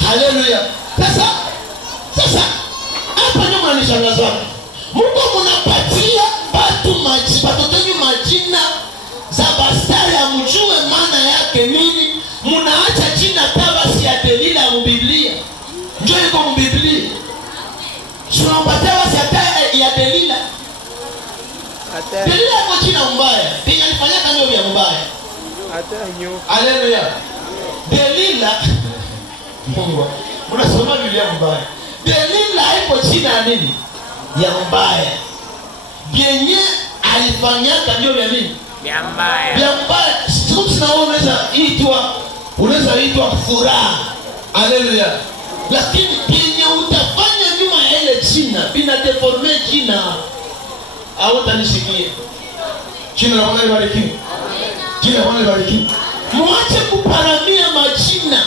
Haleluya. Sasa hapa ndio mnanishangaza. Mungu mnapatia watoto majina za bastari amjue maana yake nini. Mnaacha jina tabasi ya Delila mu Biblia. Njoo iko mu Biblia. Tunampatia basi ya Delila. Delila kwa jina mbaya. Pia alifanya kanyo vya mbaya. Haleluya. Delila Mungu. Unasoma Biblia mbaya. Delila haiko jina ya nini? Ya mbaya. Yenye alifanyaka ndio ya nini? Ya mbaya. Ya mbaya. Siku unaweza itwa furaha. Haleluya. Lakini yenye utafanya nyuma ya ile jina bina deforme jina. Hautanisikia. Jina la Bwana libarikiwe. Jina la Bwana libarikiwe. Mwache kuparamia majina.